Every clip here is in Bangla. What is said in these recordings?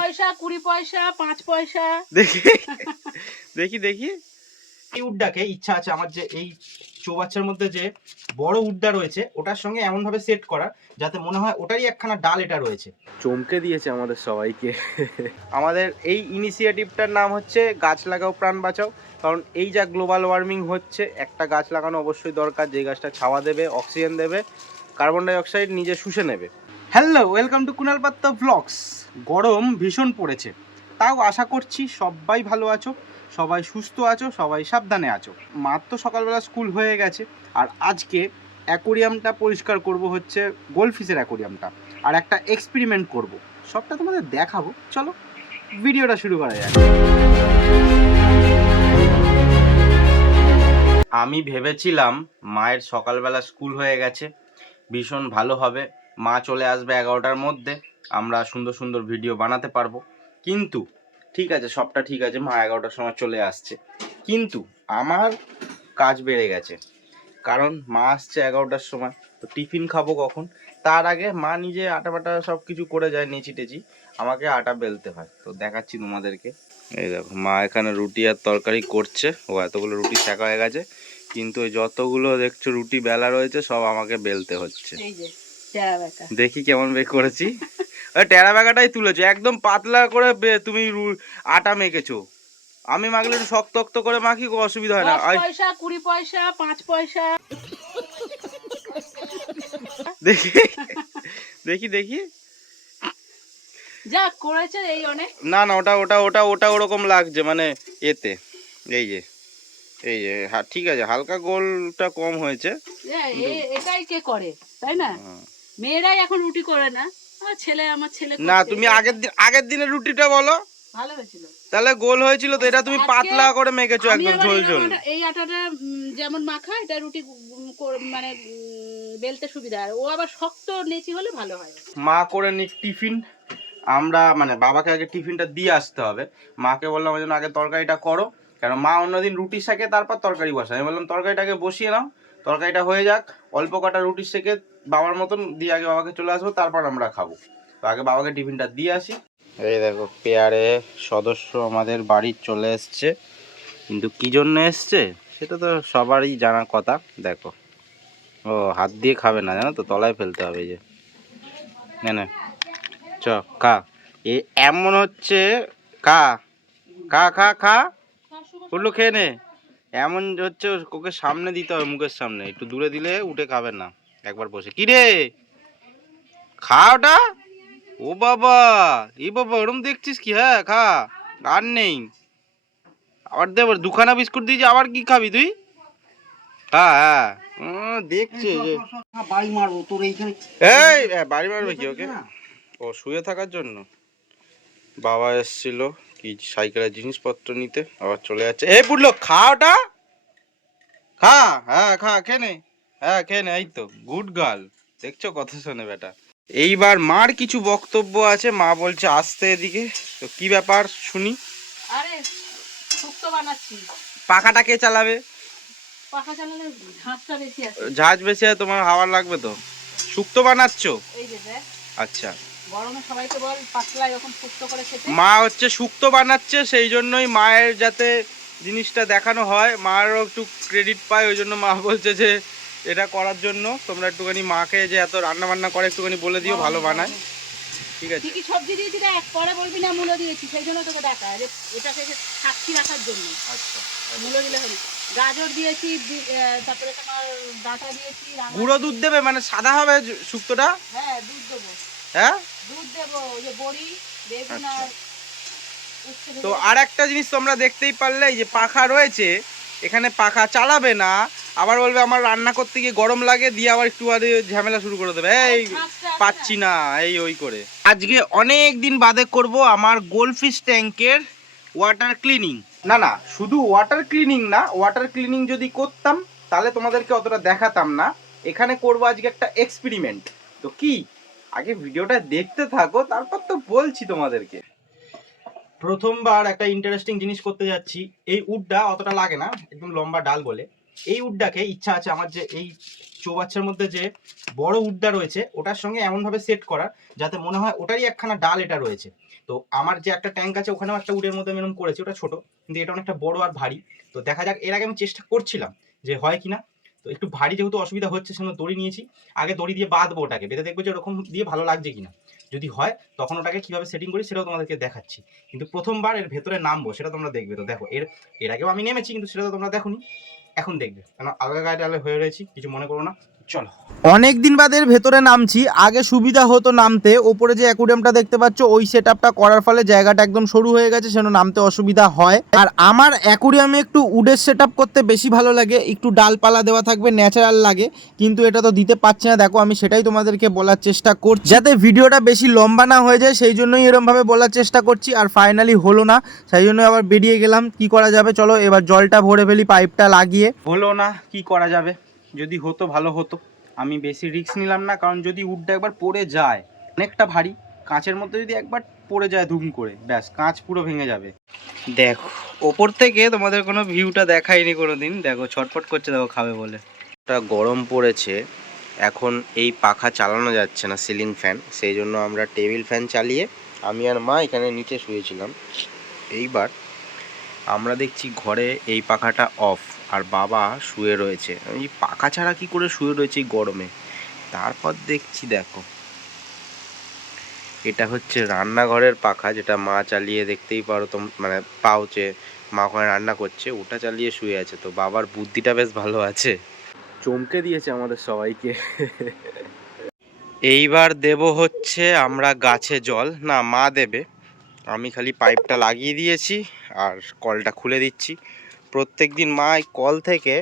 পয়সা কুড়ি পয়সা পাঁচ পয়সা। দেখি দেখি দেখি। এই উডটাকে ইচ্ছা আছে আমার যে এই চৌবাচ্চার মধ্যে যে বড় উডটা রয়েছে ওটার সঙ্গে এমন ভাবে সেট করা যাতে মনে হয় ওটারই একখানা ডাল এটা রয়েছে। চমকে দিয়েছে আমাদের সবাইকে। আমাদের এই ইনিশিয়েটিভটার নাম হচ্ছে গাছ লাগাও প্রাণ বাঁচাও। কারণ এই যা গ্লোবাল ওয়ার্মিং হচ্ছে একটা গাছ লাগানো অবশ্যই দরকার যে গাছটা ছাওয়া দেবে অক্সিজেন দেবে কার্বন ডাই অক্সাইড নিজে শুষে নেবে। হ্যালো ওয়েলকাম টু কুনাল পাত্তা ভ্লগস গরম ভীষণ পড়েছে। তাও আশা করছি সবাই ভালো আছো, সবাই সুস্থ আছো, সবাই সাবধানে আছো। মাত্র সকালবেলা স্কুল হয়ে গেছে আর আজকে অ্যাকোরিয়ামটা পরিষ্কার করব হচ্ছে গোল্ডফিশের অ্যাকোরিয়ামটা। আর একটা এক্সপেরিমেন্ট করব। সবটা তোমাদের দেখাবো। চলো, ভিডিওটা শুরু করা যাক। আমি ভেবেছিলাম মায়ের সকালবেলা স্কুল হয়ে গেছে। ভীষণ ভালো হবে। মা চলে আসবে এগারোটার মধ্যে। আমরা সুন্দর সুন্দর ভিডিও বানাতে পারব। কিন্তু ঠিক আছে সবটা ঠিক আছে মা এগারোটার সময় চলে আসছে। কিন্তু আমার কাজ বেড়ে গেছে। কারণ মা আসছে এগারোটার সময় তো টিফিন খাব কখন? তার আগে মা নিজে আটা বাটা সব কিছু করে যায় নেচি টেচি আমাকে আটা বেলতে হয়। তো দেখাচ্ছি তোমাদেরকে। এই দেখো মা এখানে রুটি আর তরকারি করছে। ও এতগুলো রুটি শেখা হয়ে গেছে। কিন্তু ওই যতগুলো দেখছ রুটি বেলা রয়েছে সব আমাকে বেলতে হচ্ছে। দেখি কেমন বেক করেছি। টেরা ব্যাগাটাই তুলেছো। একদম পাতলা করে তুমি আটা মেখেছো। আমি মাখলে একটু শক্ত শক্ত করে মাখি কোনো অসুবিধা হয় না। পয়সা কুড়ি পয়সা পাঁচ পয়সা। দেখি। দেখি দেখি। যা করেছে এই অনেক। না না ওটা ওটা ওটা ওটা ওরকম লাগছে মানে এতে। এই যে এই যে হ্যাঁ ঠিক আছে হালকা গোলটা কম হয়েছে। এ- এটাই কে করে তাই না? হুম। মেয়েরাই এখন রুটি করে না। আমার ছেলে আমার ছেলে না তুমি আগের দিন আগের দিনের রুটিটা বলো। ভালো হয়েছিল তাহলে গোল হয়েছিল তো এটা তুমি পাতলা করে মেখেছো একদম ঝোল ঝোল এই আটাটা যেমন মাখা এটা রুটি মানে বেলতে সুবিধা। আর ও আবার শক্ত নেচি হলে ভালো হয়। মা করে নিক টিফিন। আমরা মানে বাবাকে আগে টিফিনটা দিয়ে আসতে হবে। মাকে বললাম ওই জন্য আগে তরকারিটা করো। কারণ মা অন্যদিন রুটি শেখে তারপর তরকারি বসায়। আমি বললাম তরকারিটাকে বসিয়ে নাও। তরকারিটা হয়ে যাক অল্প কটা রুটি শেখে বাবার মতন দিয়ে আগে বাবাকে চলে আসব তারপর আমরা খাব। তো আগে বাবাকে টিফিনটা দিয়ে আসি। এই দেখো পেয়ারে সদস্য আমাদের বাড়ির চলে এসছে। কিন্তু কি জন্য এসছে? সেটা তো সবারই জানার কথা দেখো। ও হাত দিয়ে খাবে না জানো তো তলায় ফেলতে হবে যে। না না চ খা। এ এমন হচ্ছে খা খা খা খা। উঠল খেয়ে নে। এমন হচ্ছে ওকে সামনে দিতে হবে মুখের সামনে। একটু দূরে দিলে উঠে খাবে না একবার বসে। কি রে? খা ওটা। ও বাবা এই বাবা ওরম দেখছিস কি? হ্যাঁ খা। আর নেই। আবার দে দুখানা বিস্কুট দিয়েছি আবার কি খাবি তুই? হ্যাঁ হ্যাঁ। দেখছে যে। বাড়ি মারবো এ, বাড়ি মারবে কি ওকে? ও শুয়ে থাকার জন্য। বাবা এসেছিল। কি সাইকেলের জিনিসপত্র নিতে? আবার চলে যাচ্ছে। এই পুটলো খা ওটা। খা হ্যাঁ খা খেয়ে নে। হ্যাঁ খেয়ে নে এই তো গুড গার্ল। দেখছ কথা শোনে বেটা এইবার মার কিছু বক্তব্য আছে মা বলছে আসতে এদিকে। তো কি ব্যাপার শুনি। আরে শুক্তো বানাচ্ছি। পাখাটা কে চালাবে? পাখা চালালে ঘাসটা বেশি আছে। ঝাঁজ বেশি হয় তোমার হাওয়া লাগবে তো। শুক্তো বানাচ্ছো? এই যে দেখ। আচ্ছা। গরমে সবাইকে বল পাতলা এরকম শুক্তো করে খেতে। মা হচ্ছে শুক্তো বানাচ্ছে সেই জন্যই মায়ের যাতে জিনিসটা দেখানো হয়। মারও একটু ক্রেডিট পায় ওই জন্য মা বলছে যে এটা করার জন্য। তোমরা একটুখানি মাকে যে এত রান্না বান্না করে একটুখানি বলে দিও ভালো বানায়। ঠিক আছে। কি কি সবজি দিয়েছি দেখ পরে বলবি না মূলো দিয়েছি সেই জন্য তোকে দেখা যে এটাকে সাক্ষী রাখার জন্য। আচ্ছা মূলো দিলে হবে গাজর দিয়েছি তারপরে তোমার ডাঁটা দিয়েছি গুঁড়ো দুধ দেবে মানে সাদা হবে শুক্তোটা হ্যাঁ দুধ দেবো। হ্যাঁ? দুধ দেবো ওই যে বড়ি বেগুন আচ্ছা। আর তো আর একটা জিনিস তোমরা দেখতেই পারলে এই যে পাখা রয়েছে এখানে পাখা চালাবে না আবার বলবে আমার রান্না করতে গিয়ে গরম লাগে দিয়ে আবার একটু আর ঝামেলা শুরু করে দেবে। এই পাচ্ছি না এই ওই করে। আজকে অনেক দিন বাদে করব আমার গোল্ডফিশ ট্যাঙ্কের ওয়াটার ক্লিনিং। না না শুধু ওয়াটার ক্লিনিং না ওয়াটার ক্লিনিং যদি করতাম তাহলে তোমাদেরকে অতটা দেখাতাম না। এখানে করব আজকে একটা এক্সপেরিমেন্ট। তো কি আগে ভিডিওটা দেখতে থাকো, তারপর তো বলছি তোমাদেরকে। প্রথমবার একটা ইন্টারেস্টিং জিনিস করতে যাচ্ছি। এই উডটা অতটা লাগে না, একদম লম্বা ডাল বলে। এই উডটাকে ইচ্ছা আছে আমার যে এই চৌবাচ্চার মধ্যে যে বড় উডটা রয়েছে, ওটার সঙ্গে এমনভাবে সেট করা যাতে মনে হয় ওটারই একখানা ডাল এটা রয়েছে। তো আমার যে একটা ট্যাঙ্ক আছে, ওখানেও একটা উডের মধ্যে আমি এরকম করেছি, ওটা ছোট, কিন্তু এটা অনেকটা বড় আর ভারী। তো দেখা যাক, এর আগে আমি চেষ্টা করছিলাম যে হয় কিনা। তো একটু ভারী যেহেতু অসুবিধা হচ্ছে, সেজন্য দড়ি নিয়েছি। আগে দড়ি দিয়ে বাঁধবো ওটাকে। বেঁধে দেখব যে ওরকম দিয়ে ভালো লাগছে কিনা। যদি হয়, তখন ওটাকে কীভাবে সেটিং করি সেটাও তোমাদেরকে দেখাচ্ছি। কিন্তু প্রথমবার এর ভেতরে নামবো, সেটা তোমরা দেখবে। তো দেখো, এর এর আগেও আমি নেমেছি, কিন্তু সেটা তো তোমরা দেখো এখন দেখবে। কেন, আলগা গায়ে আলে হয়ে রয়েছি, কিছু মনে করো না। চলো। অনেক দিন বাদে এর ভেতরে নামছি আগে সুবিধা হতো নামতে ওপরে যে অ্যাকুরিয়ামটা দেখতে পাচ্ছ ওই সেট আপটা করার ফলে জায়গাটা একদম সরু হয়ে গেছে সেন নামতে অসুবিধা হয়। আর আমার অ্যাকুরিয়ামে একটু উডের সেট করতে বেশি ভালো লাগে একটু ডালপালা দেওয়া থাকবে ন্যাচারাল লাগে কিন্তু এটা তো দিতে পারছি না দেখো আমি সেটাই তোমাদেরকে বলার চেষ্টা করছি। যাতে ভিডিওটা বেশি লম্বা না হয়ে যায় সেই জন্যই এরমভাবে বলার চেষ্টা করছি আর ফাইনালি হলো না সেই জন্য আবার বেরিয়ে গেলাম কি করা যাবে চলো এবার জলটা ভরে ফেলি পাইপটা লাগিয়ে। হলো না কি করা যাবে? যদি হতো ভালো হতো। আমি বেশি রিস্ক নিলাম না কারণ যদি উডটা একবার পড়ে যায় অনেকটা ভারী কাঁচের মধ্যে যদি একবার পড়ে যায় ধুম করে ব্যাস কাঁচ পুরো ভেঙে যাবে। দেখো ওপর থেকে তোমাদের কোনো ভিউটা দেখাইনি কোনো দিন দেখো ছটফট করছে দেখো খাবে বলে। একটা গরম পড়েছে এখন এই পাখা চালানো যাচ্ছে না সিলিং ফ্যান সেই জন্য আমরা টেবিল ফ্যান চালিয়ে আমি আর মা এখানে নিচে শুয়েছিলাম। এইবার আমরা দেখছি ঘরে এই পাখাটা অফ আর বাবা শুয়ে রয়েছে। আমি পাখা ছাড়া কি করে শুয়ে রয়েছে এই গরমে? তারপর দেখছি দেখো, এটা হচ্ছে রান্নাঘরের পাখা যেটা মা চালিয়ে দেখতেই পারো তো মানে পাউচে মা ওখানে রান্না করছে, ওটা চালিয়ে শুয়ে আছে। তো বাবার বুদ্ধিটা বেশ ভালো আছে। চমকে দিয়েছে আমাদের সবাইকে। এইবার দেব হচ্ছে আমরা গাছে জল। না, মা দেবে। আমি খালি পাইপটা লাগিয়ে দিয়েছি আর কলটা খুলে দিচ্ছি। প্রত্যেক দিন মা এই কল থেকে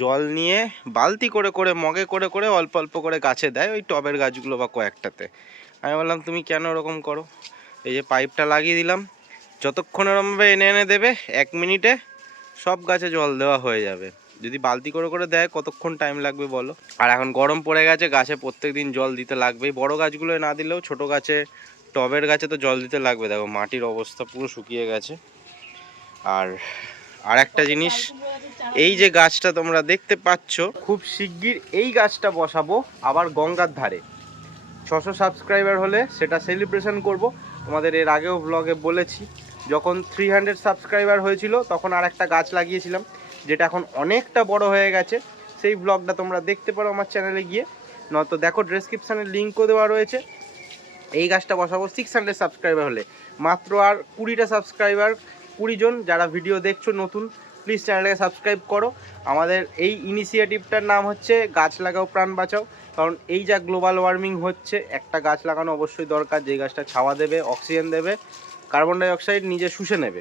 জল নিয়ে বালতি করে করে, মগে করে করে অল্প অল্প করে গাছে দেয় ওই টবের গাছগুলো বা কয়েকটাতে। আমি বললাম, তুমি কেন ওরকম করো? এই যে পাইপটা লাগিয়ে দিলাম। যতক্ষণ এরমভাবে এনে এনে দেবে, এক মিনিটে সব গাছে জল দেওয়া হয়ে যাবে। যদি বালতি করে করে দেয়, কতক্ষণ টাইম লাগবে বলো? আর এখন গরম পড়ে গেছে, গাছে প্রত্যেক দিন জল দিতে লাগবেই। বড় গাছগুলো না দিলেও ছোট গাছে, টবের গাছে তো জল দিতে লাগবে। দেখো মাটির অবস্থা পুরো শুকিয়ে গেছে। আর আর একটা জিনিস, এই যে গাছটা তোমরা দেখতে পাচ্ছ, খুব শিগগির এই গাছটা বসাবো আবার গঙ্গার ধারে। ছশো সাবস্ক্রাইবার হলে সেটা সেলিব্রেশন করব। তোমাদের এর আগেও ব্লগে বলেছি, যখন থ্রি হান্ড্রেড সাবস্ক্রাইবার হয়েছিল, তখন আর একটা গাছ লাগিয়েছিলাম, যেটা এখন অনেকটা বড় হয়ে গেছে। সেই ব্লগটা তোমরা দেখতে পারো আমার চ্যানেলে গিয়ে। নয়তো দেখো ডেসক্রিপশানে লিঙ্কও দেওয়া রয়েছে। এই গাছটা বসাবো সিক্স হান্ড্রেড সাবস্ক্রাইবার হলে। মাত্র আর কুড়িটা সাবস্ক্রাইবার কুড়ি জন যারা ভিডিও দেখছ নতুন প্লিজ চ্যানেলটাকে সাবস্ক্রাইব করো। আমাদের এই ইনিশিয়েটিভটার নাম হচ্ছে গাছ লাগাও, প্রাণ বাঁচাও। কারণ এই যা গ্লোবাল ওয়ার্মিং হচ্ছে, একটা গাছ লাগানো অবশ্যই দরকার, যে গাছটা ছাওয়া দেবে অক্সিজেন দেবে কার্বন ডাই অক্সাইড নিজে শুষে নেবে।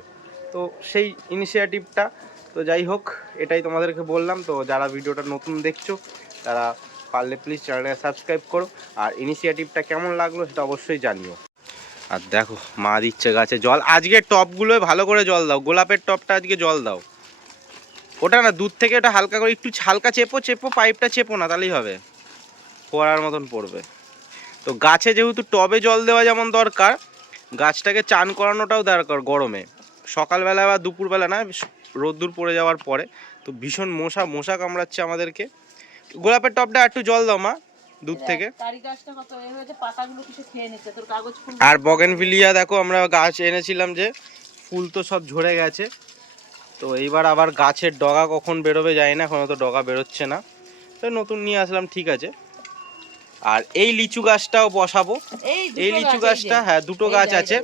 তো সেই ইনিশিয়েটিভটা তো যাই হোক, এটাই তোমাদেরকে বললাম। তো যারা ভিডিওটা নতুন দেখছ, তারা পারলে প্লিজ চ্যানেলটাকে সাবস্ক্রাইব করো। আর ইনিশিয়েটিভটা কেমন লাগল, সেটা অবশ্যই জানিও। আর দেখো, মা দিচ্ছে গাছে জল। আজকে টপগুলোয় ভালো করে জল দাও। গোলাপের টপটা আজকে জল দাও। ওটা না, দূর থেকে ওটা হালকা করে একটু হালকা চেপো চেপো, পাইপটা চেপো না, তাহলেই হবে। ফোয়ারার মতন পড়বে। তো গাছে যেহেতু টবে জল দেওয়া যেমন দরকার, গাছটাকে চান করানোটাও দরকার গরমে। সকালবেলা বা দুপুরবেলা না, রোদ্দুর পড়ে যাওয়ার পরে। তো ভীষণ মশা মশা কামড়াচ্ছে আমাদেরকে। গোলাপের টপটা একটু জল দাও মা। দূর থেকে? আর বগেনভিলিয়া দেখো আমরা গাছ এনেছিলাম যে ফুল তো সব ঝরে গেছে। তো এইবার আবার গাছের ডগা কখন বেরোবে যায় না এখনও তো ডগা বেরোচ্ছে না। তো নতুন নিয়ে আসলাম ঠিক আছে। আর এই লিচু গাছটাও বসাবো। এই লিচু গাছটা হ্যাঁ দুটো গাছ আছে।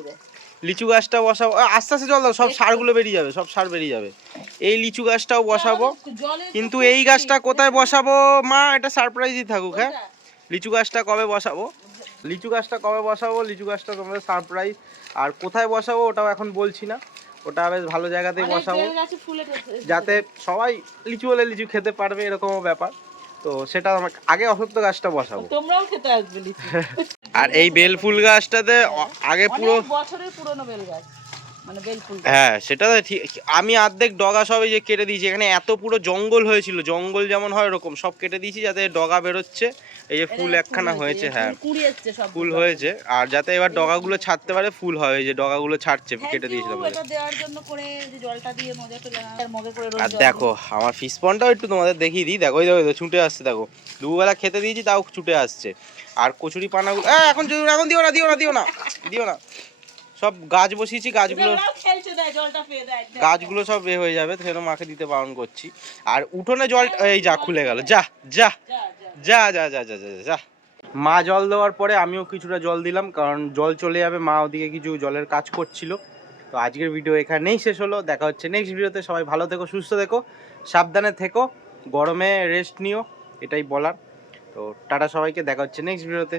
লিচু গাছটা বসাবো আস্তে আস্তে জল দাও সব সারগুলো বেরিয়ে যাবে সব সার বেরিয়ে যাবে। এই লিচু গাছটাও বসাবো। কিন্তু এই গাছটা কোথায় বসাবো? মা এটা সারপ্রাইজই থাকুক হ্যাঁ? লিচু গাছটা কবে বসাবো? লিচু গাছটা কবে বসাবো? লিচু গাছটা তোমাদের সারপ্রাইজ আর কোথায় বসাবো ওটাও এখন বলছি না। ওটা বেশ ভালো জায়গাতেই বসাবো। যাতে সবাই লিচু হলে লিচু খেতে পারবে এরকমও ব্যাপার। তো সেটা আমাকে আগে অসত্য গাছটা বসাবো। তোমরাও খেতে আসবে লিচু। আর এই বেল ফুল গাছটাতে আগে পুরো বছরের পুরনো বেল গাছ। মানে। হ্যাঁ সেটা তো ঠিক আমি অর্ধেক ডগা সব এই যে কেটে দিয়েছি এখানে এত পুরো জঙ্গল হয়েছিল জঙ্গল যেমন হয় ওরকম সব কেটে দিয়েছি যাতে ডগা বেরোচ্ছে এই যে ফুল একখানা হয়েছে হ্যাঁ। ফুল হয়েছে আর যাতে এবার ডগাগুলো ছাড়তে পারে ফুল হয় এই যে ডগাগুলো ছাড়ছে কেটে দিয়েছিলাম আর দেখো আমার ফিশ পন্ডটাও একটু তোমাদের দেখিয়ে দিই দেখো দেখো ছুটে আসছে দেখো। দুবেলা খেতে দিয়েছি তাও ছুটে আসছে। আর কচুরি পানাগুলো এখন এখন দিও না দিও না দিও না দিও না। সব গাছ বসিয়েছি গাছগুলো। গাছগুলো সব এ হয়ে যাবে সেজন্য মাকে দিতে বারণ করছি। আর উঠোনে জল এই যা খুলে গেল যা যা। যা যা। যা যা যা যা যা যা। মা জল দেওয়ার পরে আমিও কিছুটা জল দিলাম কারণ জল চলে যাবে মা ওদিকে কিছু জলের কাজ করছিল। তো আজকের ভিডিও এখানেই শেষ হলো দেখা হচ্ছে নেক্সট ভিডিওতে সবাই ভালো থেকো সুস্থ থেকো সাবধানে থেকো গরমে রেস্ট নিও এটাই বলার। তো টাটা সবাইকে দেখা হচ্ছে নেক্সট ভিডিওতে